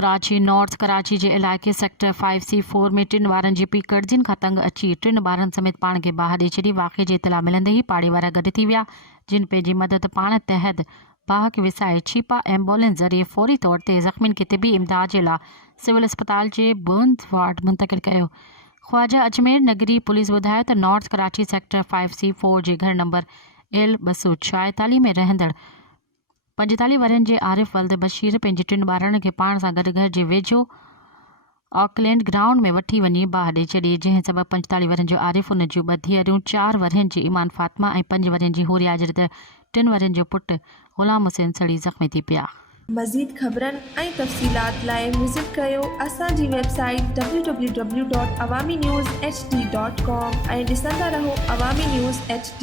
कराची नॉर्थ कराची जे इलाइक़े sector 5C4 में 3 ॿारनि जी पीउ कर्जिन खां तंग अची 3 ॿारनि समेत पाण खे ॿाहिरि ॾेई छॾी। वाक़े जी इतला मिलंदे ई पाड़े वारा गॾु थी विया, जिन पंहिंजी मदद पाण तहत बाह खे विसाए छीपा एम्बुलेंस ज़रिए फौरी तौर ते ज़ख़्मियुनि खे तिबी इमदाद जे लाइ सिविल अस्पताल जे बर्न्स वार्ड मुंतक़िल कयो। ख्वाजा अजमेर नगरी पुलिस ॿुधायो त नॉर्थ कराची सेक्टर 5C4 जे घर नंबर L246 में रहंदड़ 45 वरनि जे आरिफ वल्द बशीर पंहिंजे 3 ॿारनि खे पाण सां गॾु घर जे वेझो ऑकलैंड ग्राउंड में वठी वञी बाहि ॾेई छॾी, जंहिं सबबु 45 वरनि जो आरिफ, उन जूं 2 धीअरूं, 4 वरनि जी ईमान फातिमा ऐं 5 वरनि जी हुरिया जड़ 3 वरनि जो पुटु ग़ुलाम हुसैन सड़ी ज़ख़्मी थी पिया। मज़ीद ख़बरनि ऐं तफ़सीलात लाइ विज़िट कयो असांजी वेबसाइट www.awamiNewsHD.com ऐं ॾिसंदा रहो अवामी न्यूज़ HD।